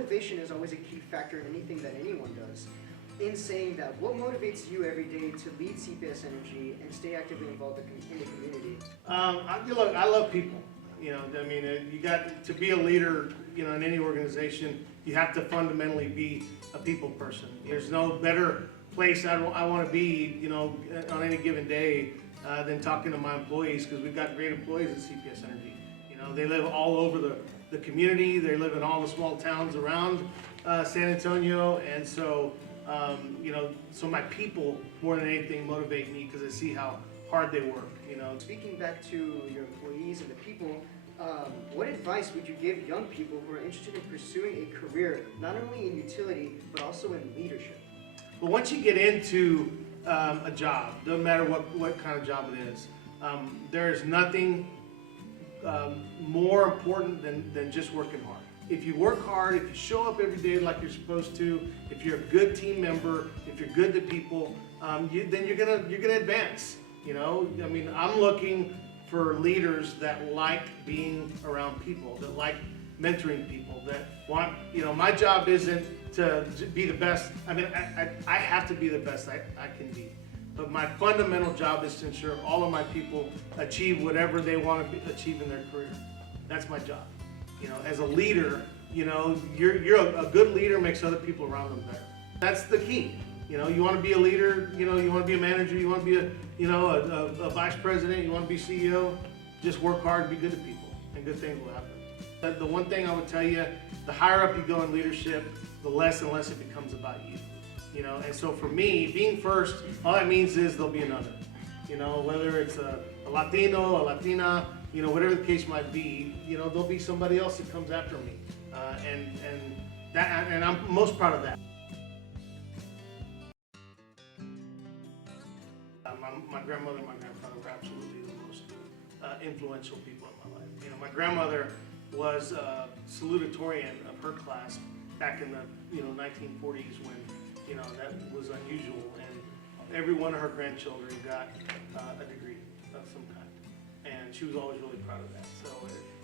Motivation is always a key factor in anything that anyone does. In saying that, what motivates you every day to lead CPS Energy and stay actively involved in the community? Look, I love people. You know, I mean, you got to be a leader, you know, in any organization, you have to fundamentally be a people person. There's no better place I want to be, you know, on any given day than talking to my employees, because we've got great employees at CPS Energy. You know, they live all over the community. They live in all the small towns around San Antonio, and so, you know, so my people more than anything motivate me because I see how hard they work, you know. Speaking back to your employees and the people, what advice would you give young people who are interested in pursuing a career, not only in utility, but also in leadership? Well, once you get into a job, doesn't matter what kind of job it is, there is nothing more important than just working hard. If you work hard, if you show up every day like you're supposed to, if you're a good team member, if you're good to people, then you're gonna advance. You know, I mean, I'm looking for leaders that like being around people, that like mentoring people, that want, you know, my job isn't to be the best. I mean, I have to be the best I can be. But my fundamental job is to ensure all of my people achieve whatever they want to achieve in their career. That's my job. You know, as a leader, you know, you're a good leader makes other people around them better. That's the key. You know, you want to be a leader, you know, you want to be a manager, you want to be a vice president, you want to be CEO, just work hard and be good to people, and good things will happen. The one thing I would tell you, the higher up you go in leadership, the less and less it becomes about you. You know, and so for me, being first, all that means is there'll be another. You know, whether it's a Latino, a Latina, you know, whatever the case might be, you know, there'll be somebody else that comes after me, and I'm most proud of that. My grandmother and my grandfather were absolutely the most influential people in my life. You know, my grandmother was a salutatorian of her class back in the 1940s when, you know, that was unusual, and every one of her grandchildren got a degree of some kind, and she was always really proud of that. So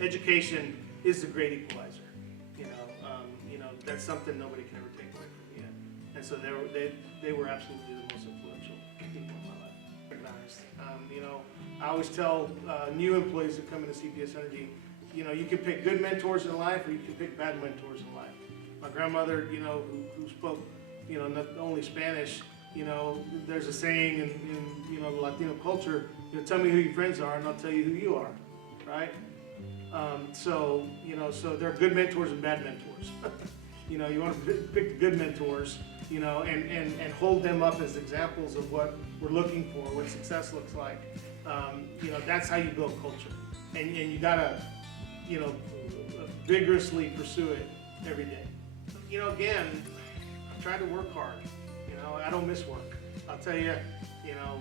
education is the great equalizer. You know, that's something nobody can ever take away from you. And so they were absolutely the most influential people in my life. You know, I always tell new employees that come into CPS Energy, you know, you can pick good mentors in life or you can pick bad mentors in life. My grandmother, you know, who spoke, you know, not only Spanish, you know, there's a saying in you know, the Latino culture, you know, tell me who your friends are and I'll tell you who you are, right? So, you know, so there are good mentors and bad mentors. You know, you want to pick the good mentors, you know, and hold them up as examples of what we're looking for, what success looks like. You know, that's how you build culture. And you gotta, you know, vigorously pursue it every day. You know, again, I try to work hard. You know, I don't miss work. I'll tell you, you know,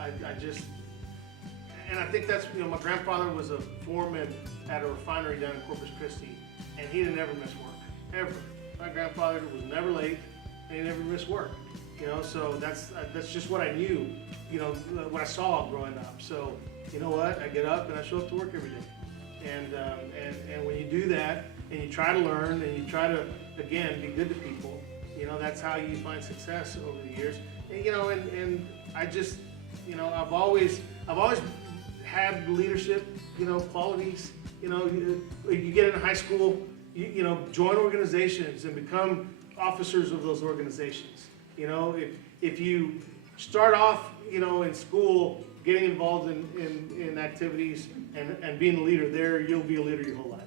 I just, and I think that's, you know, my grandfather was a foreman at a refinery down in Corpus Christi, and he didn't ever miss work, ever. My grandfather was never late, and he never missed work. You know, so that's just what I knew, you know, what I saw growing up. So, you know what, I get up and I show up to work every day. And when you do that, and you try to learn, and you try to, again, be good to people, you know, that's how you find success over the years. And, you know, and I just, you know, I've always had leadership, you know, qualities. You know, you get into high school, you know, join organizations and become officers of those organizations. You know, if you start off, you know, in school, getting involved in activities and being a leader there, you'll be a leader your whole life.